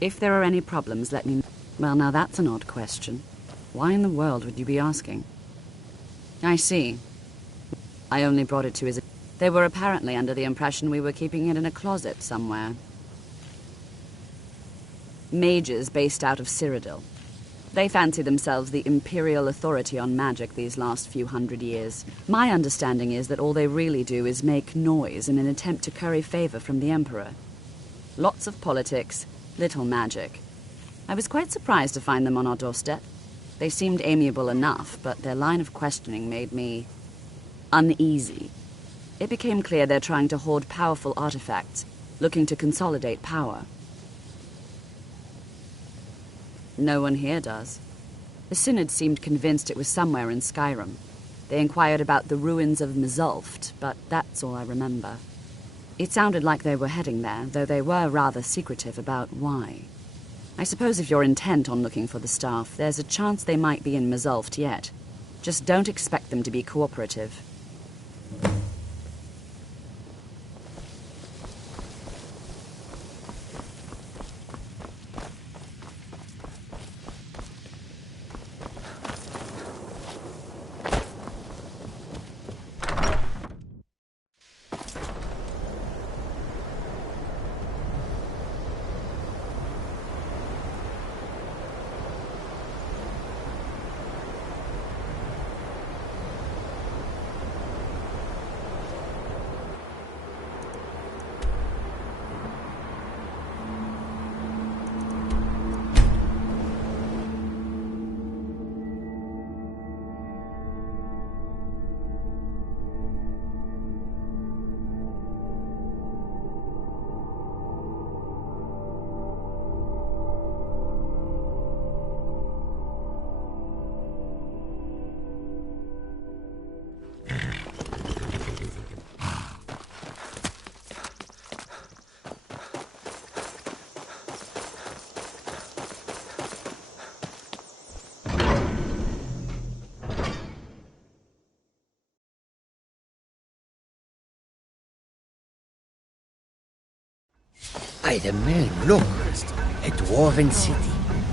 If there are any problems, let me know. Well, now that's an odd question. Why in the world would you be asking? I see. I only brought it to his... They were apparently under the impression we were keeping it in a closet somewhere. Mages based out of Cyrodiil. They fancy themselves the imperial authority on magic these last few hundred years. My understanding is that all they really do is make noise in an attempt to curry favor from the Emperor. Lots of politics, little magic. I was quite surprised to find them on our doorstep. They seemed amiable enough, but their line of questioning made me uneasy. It became clear they're trying to hoard powerful artifacts, looking to consolidate power. No one here does. The Synod seemed convinced it was somewhere in Skyrim. They inquired about the ruins of Mzulft, but that's all I remember. It sounded like they were heading there, though they were rather secretive about why. I suppose if you're intent on looking for the staff, there's a chance they might be in Mzulft yet. Just don't expect them to be cooperative. By the man, look! A dwarven city.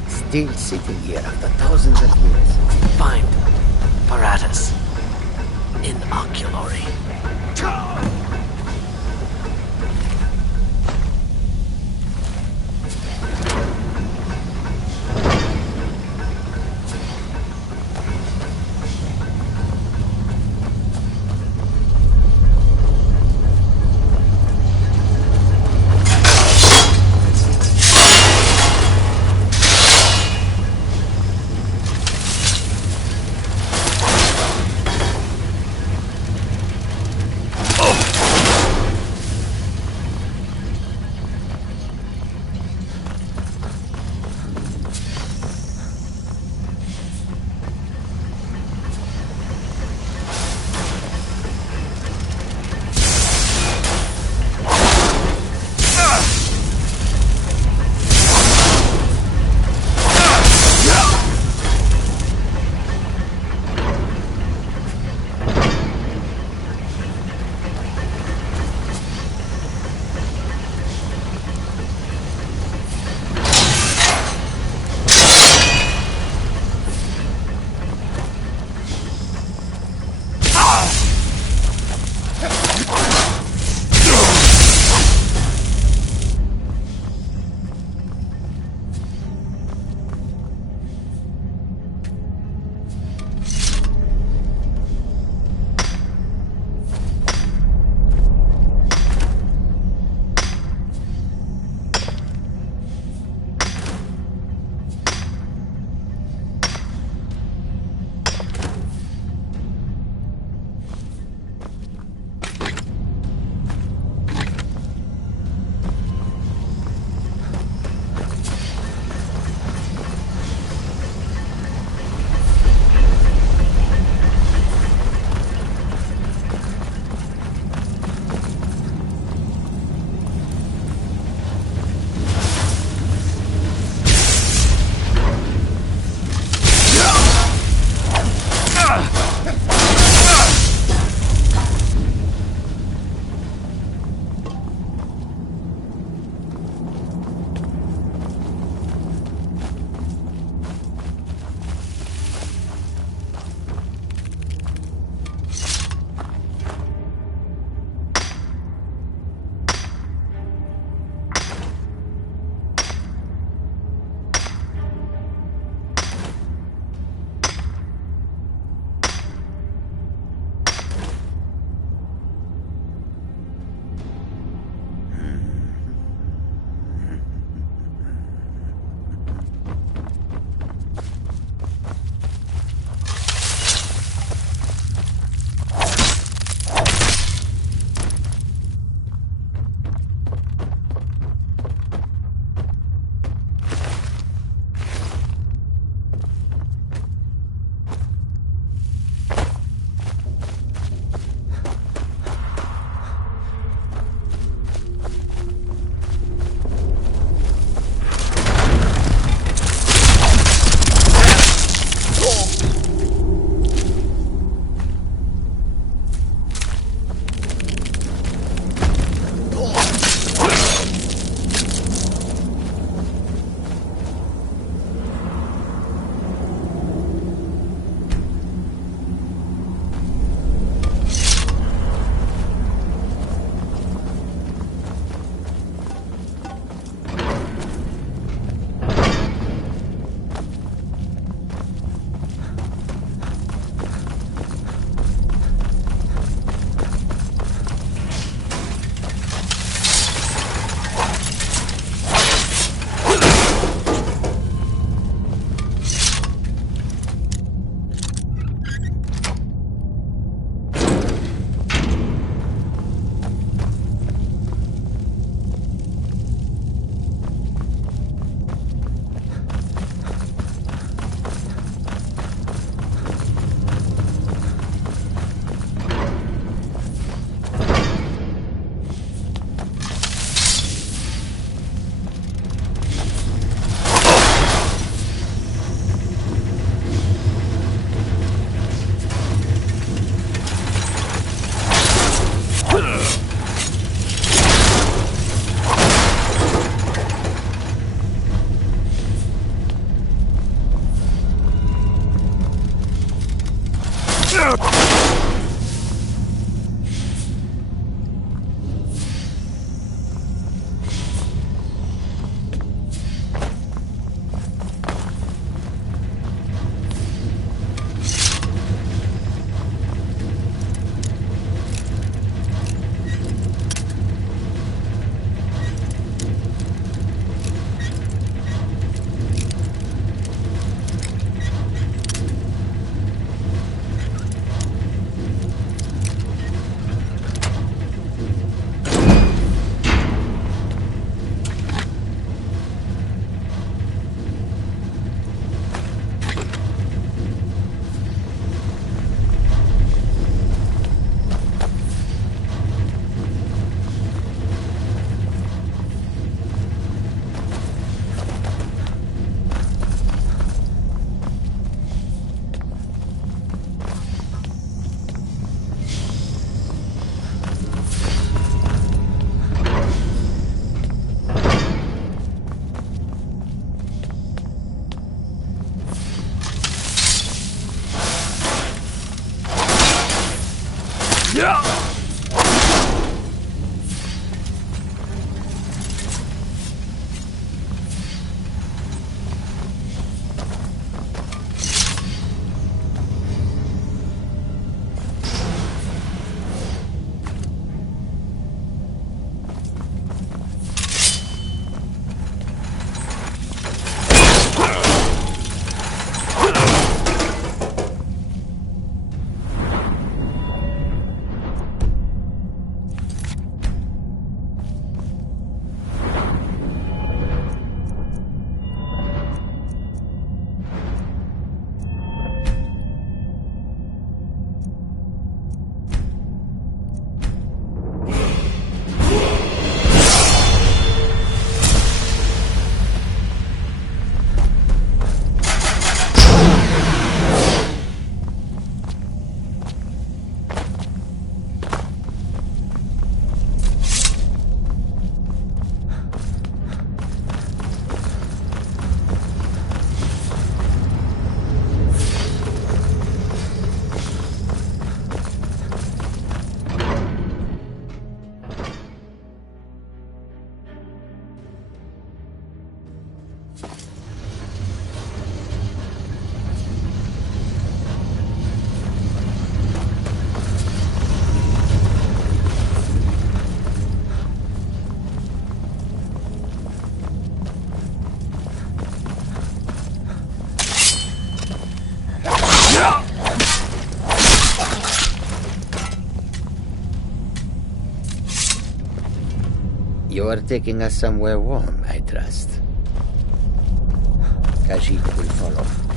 Still sitting here after thousands of years. Find Paratus in Oculory. You are taking us somewhere warm, I trust. Kashif will follow.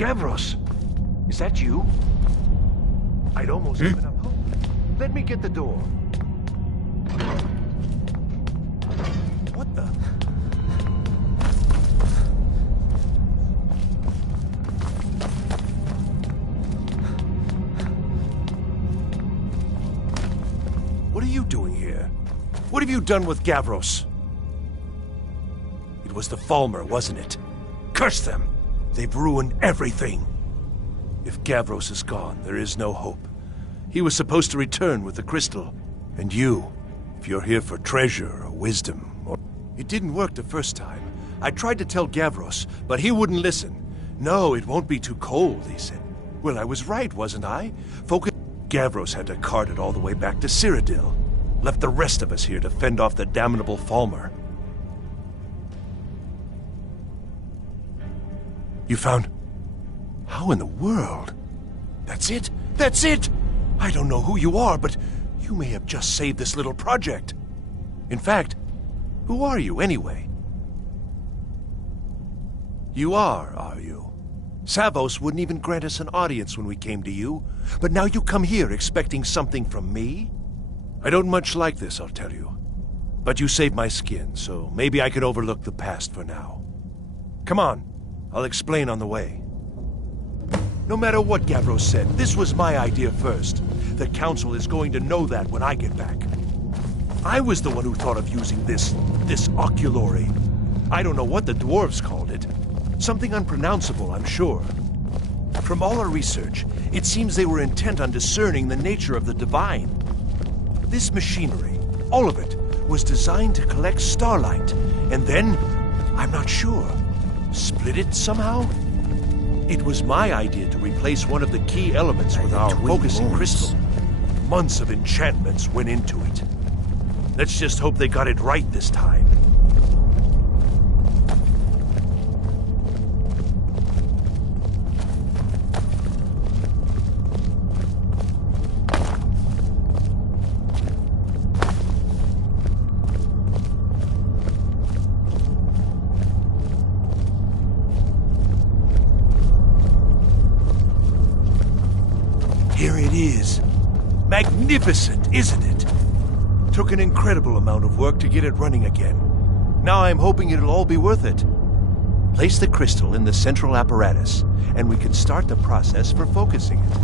Gavros, is that you? I'd almost given up hope. Let me get the door. What the? What are you doing here? What have you done with Gavros? It was the Falmer, wasn't it? Curse them! They've ruined everything. If Gavros is gone, there is no hope. He was supposed to return with the crystal. And you, if you're here for treasure or wisdom, or... It didn't work the first time. I tried to tell Gavros, but he wouldn't listen. No, it won't be too cold, he said. Well, I was right, wasn't I? Gavros had to cart it all the way back to Cyrodiil. Left the rest of us here to fend off the damnable Falmer. You found... How in the world? That's it? That's it! I don't know who you are, but you may have just saved this little project. In fact, who are you anyway? You are you? Savos wouldn't even grant us an audience when we came to you, but now you come here expecting something from me? I don't much like this, I'll tell you. But you saved my skin, so maybe I can overlook the past for now. Come on. I'll explain on the way. No matter what Gavros said, this was my idea first. The Council is going to know that when I get back. I was the one who thought of using this oculory. I don't know what the dwarves called it. Something unpronounceable, I'm sure. From all our research, it seems they were intent on discerning the nature of the divine. This machinery, all of it, was designed to collect starlight, and then, I'm not sure, split it somehow? It was my idea to replace one of the key elements with our focusing crystal. Months of enchantments went into it. Let's just hope they got it right this time. Here it is. Magnificent, isn't it? Took an incredible amount of work to get it running again. Now I'm hoping it'll all be worth it. Place the crystal in the central apparatus, and we can start the process for focusing it.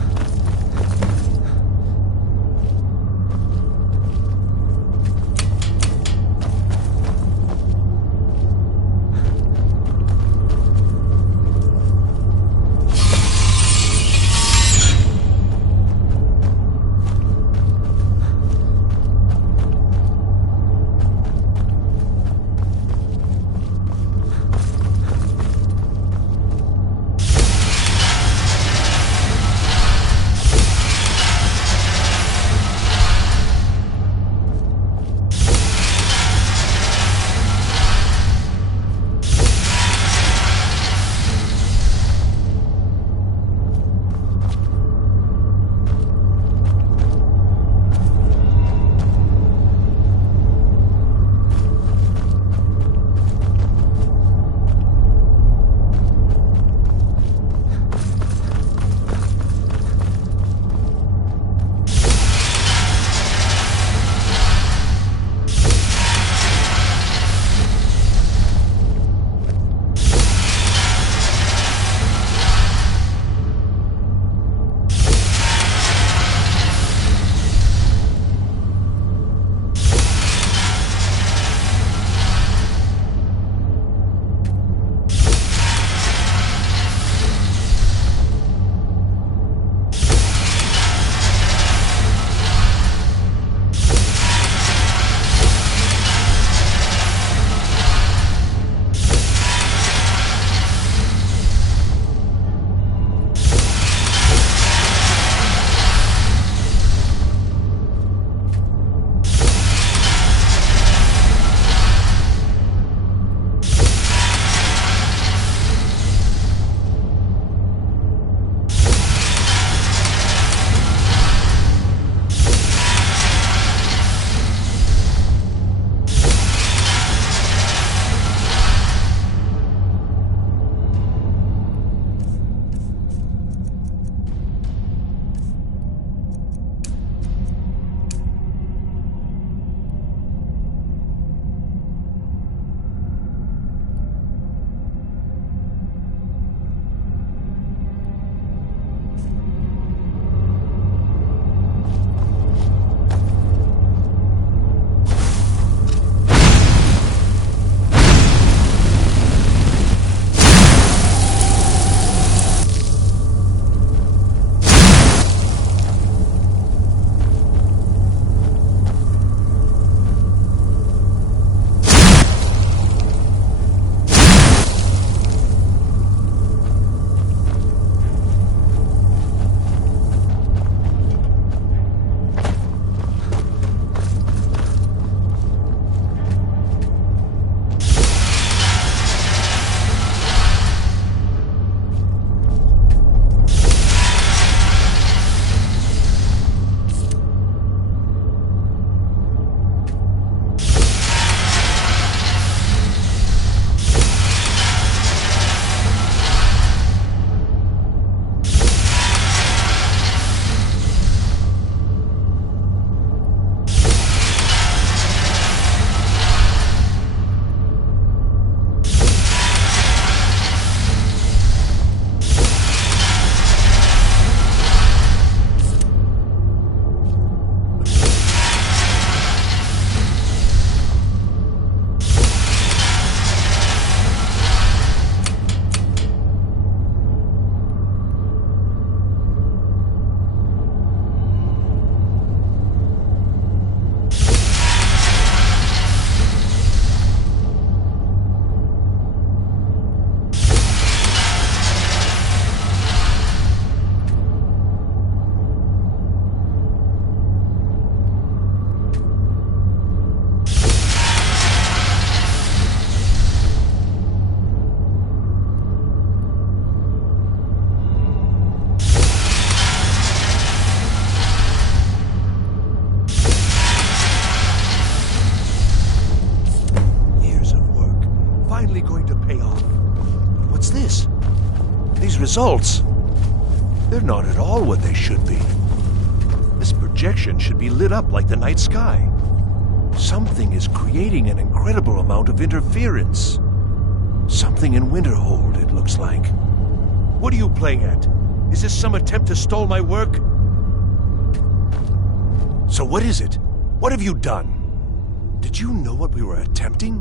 results. They're not at all what they should be. This projection should be lit up like the night sky. Something is creating an incredible amount of interference. Something in Winterhold, it looks like. What are you playing at? Is this some attempt to stall my work? So what is it? What have you done? Did you know what we were attempting?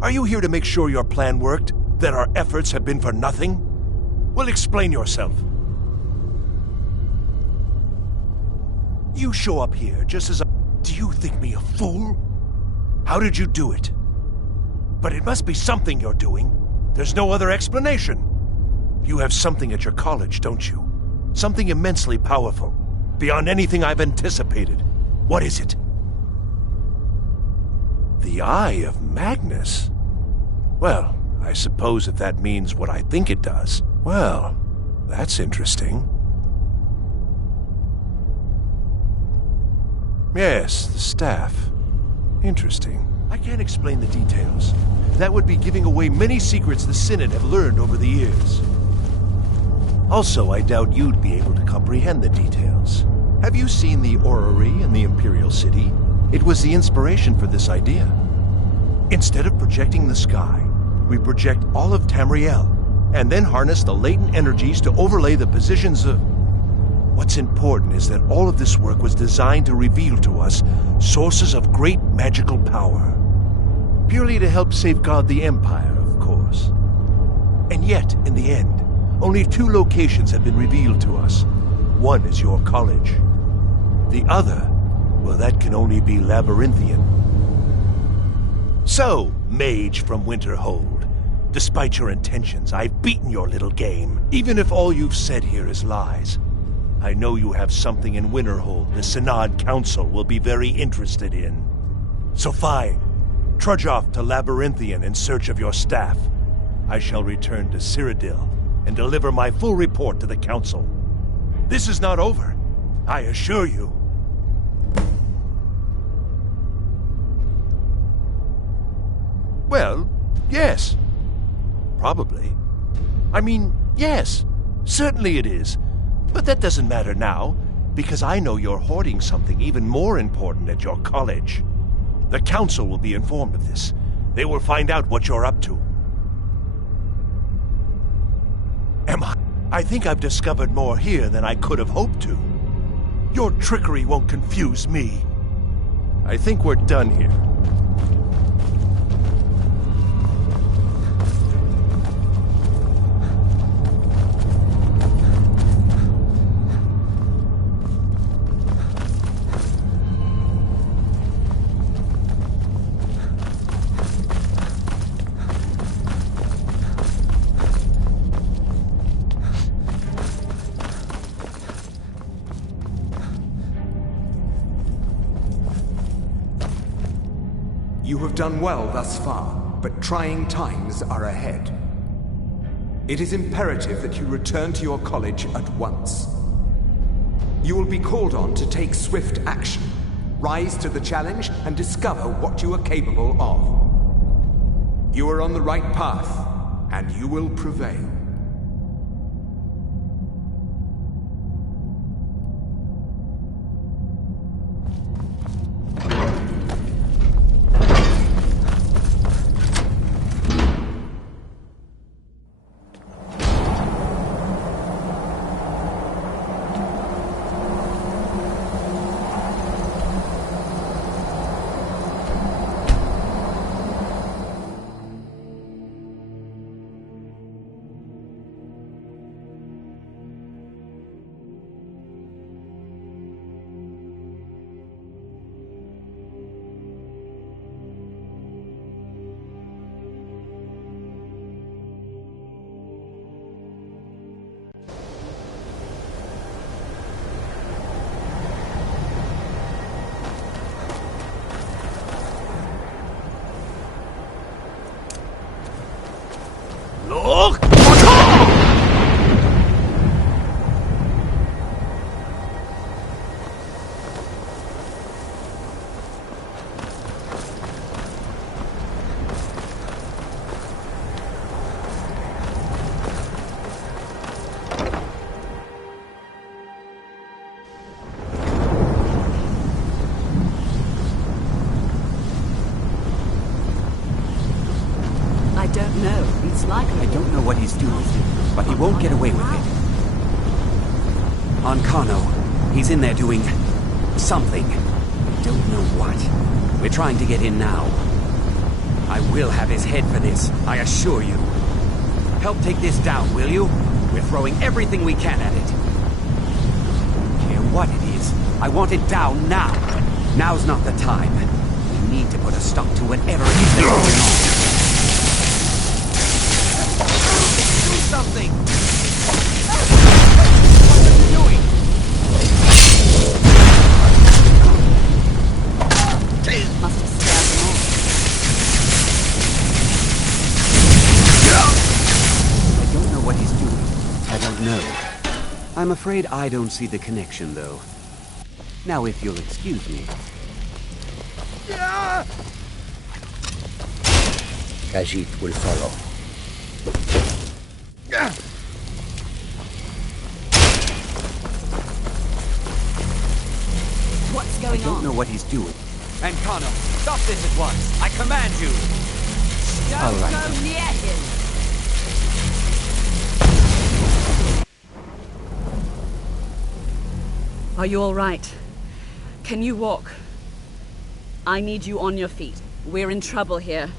Are you here to make sure your plan worked? That our efforts have been for nothing? Well, explain yourself. You show up here just as Do you think me a fool? How did you do it? But it must be something you're doing. There's no other explanation. You have something at your college, don't you? Something immensely powerful, beyond anything I've anticipated. What is it? The Eye of Magnus? Well, I suppose if that means what I think it does, well, that's interesting. Yes, the staff. Interesting. I can't explain the details. That would be giving away many secrets the Synod have learned over the years. Also, I doubt you'd be able to comprehend the details. Have you seen the orrery in the Imperial City? It was the inspiration for this idea. Instead of projecting the sky, we project all of Tamriel, and then harness the latent energies to overlay the positions of... What's important is that all of this work was designed to reveal to us sources of great magical power. Purely to help safeguard the Empire, of course. And yet, in the end, only 2 locations have been revealed to us. One is your college. The other, well, that can only be Labyrinthian. So, mage from Winterhold, despite your intentions, I've beaten your little game. Even if all you've said here is lies, I know you have something in Winterhold the Synod Council will be very interested in. So fine, trudge off to Labyrinthian in search of your staff. I shall return to Cyrodiil and deliver my full report to the Council. This is not over, I assure you. Well, yes. Probably. I mean, yes. Certainly it is. But that doesn't matter now, because I know you're hoarding something even more important at your college. The Council will be informed of this. They will find out what you're up to. Emma, I think I've discovered more here than I could have hoped to. Your trickery won't confuse me. I think we're done here. You have done well thus far, but trying times are ahead. It is imperative that you return to your college at once. You will be called on to take swift action, rise to the challenge, and discover what you are capable of. You are on the right path, and you will prevail. won't get away with it. On Kano, he's in there doing something. Don't know what. We're trying to get in now. I will have his head for this, I assure you. Help take this down, will you? We're throwing everything we can at it. Don't care what it is. I want it down now. Now's not the time. We need to put a stop to whatever it is that's going on. Do something! What are you doing? Must have scared them off. I don't know what he's doing. I don't know. I'm afraid I don't see the connection, though. Now, if you'll excuse me. Khajiit will follow. What's I going don't on? know what he's doing. And Kano, stop this at once. I command you. Don't All right. go near him. Are you all right? Can you walk? I need you on your feet. We're in trouble here.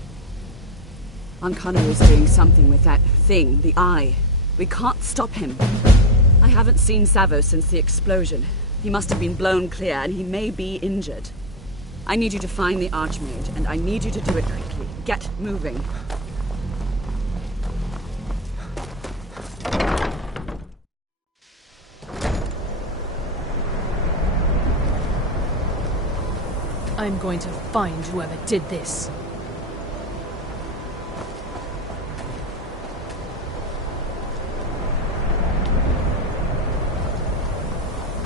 Ankano is doing something with that thing, the eye. We can't stop him. I haven't seen Savo since the explosion. He must have been blown clear, and he may be injured. I need you to find the Archmage, and I need you to do it quickly. Get moving. I'm going to find whoever did this.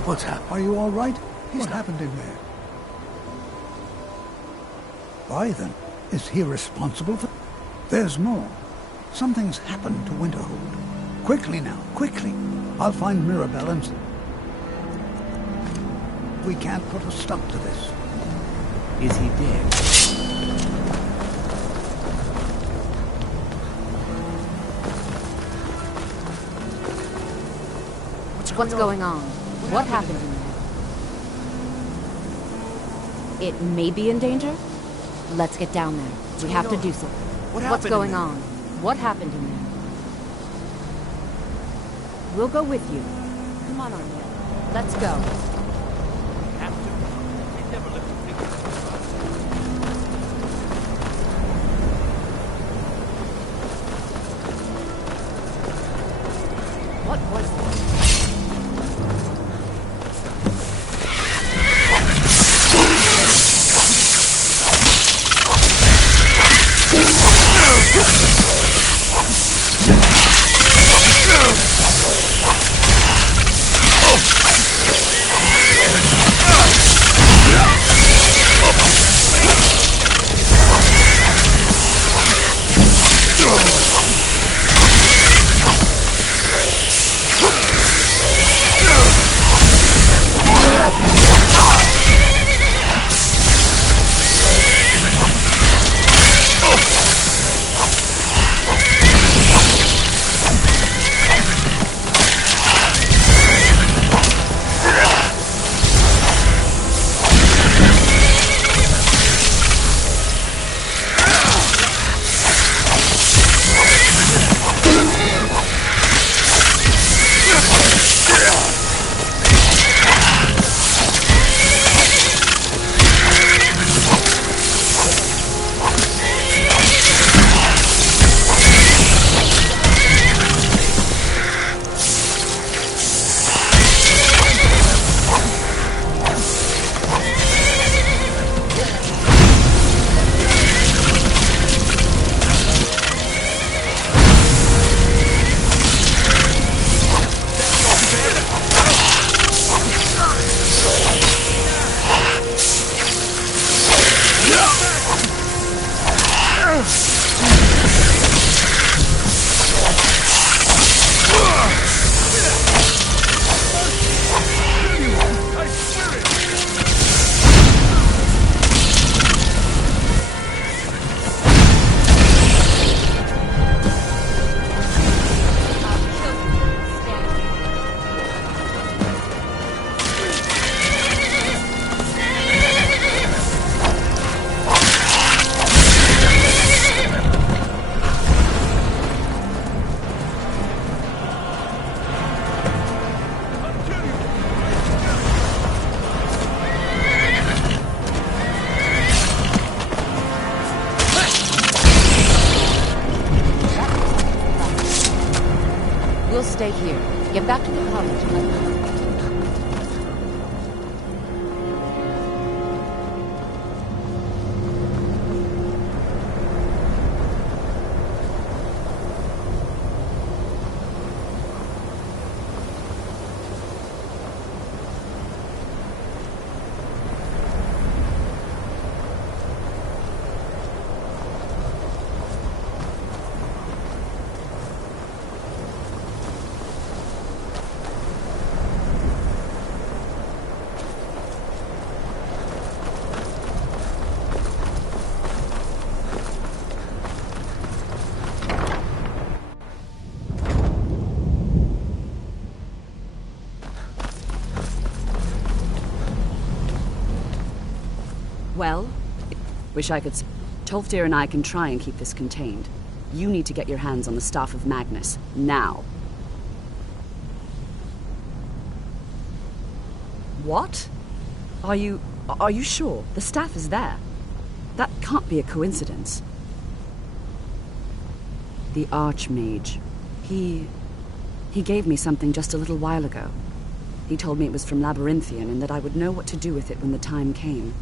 What's happened? Are you all right? What happened in there? Why then? Is he responsible for... There's more. Something's happened to Winterhold. Quickly now, quickly. I'll find Mirabelle and... We can't put a stop to this. Is he dead? What's going on? What happened in there? It may be in danger? Let's get down there. We have to do something. What's going on? What happened in there? We'll go with you. Come on, Arya. Let's go. What was that? stay here. Get back to the college and let me know. Well, wish I could... Tolfdir and I can try and keep this contained. You need to get your hands on the Staff of Magnus, now. What? Are you sure? The staff is there. That can't be a coincidence. The Archmage. He gave me something just a little while ago. He told me it was from Labyrinthian and that I would know what to do with it when the time came.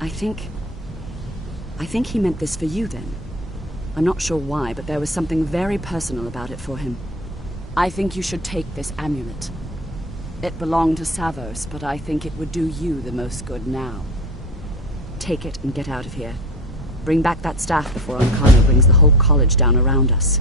I think he meant this for you then. I'm not sure why, but there was something very personal about it for him. I think you should take this amulet. It belonged to Savos, but I think it would do you the most good now. Take it and get out of here. Bring back that staff before Ancano brings the whole college down around us.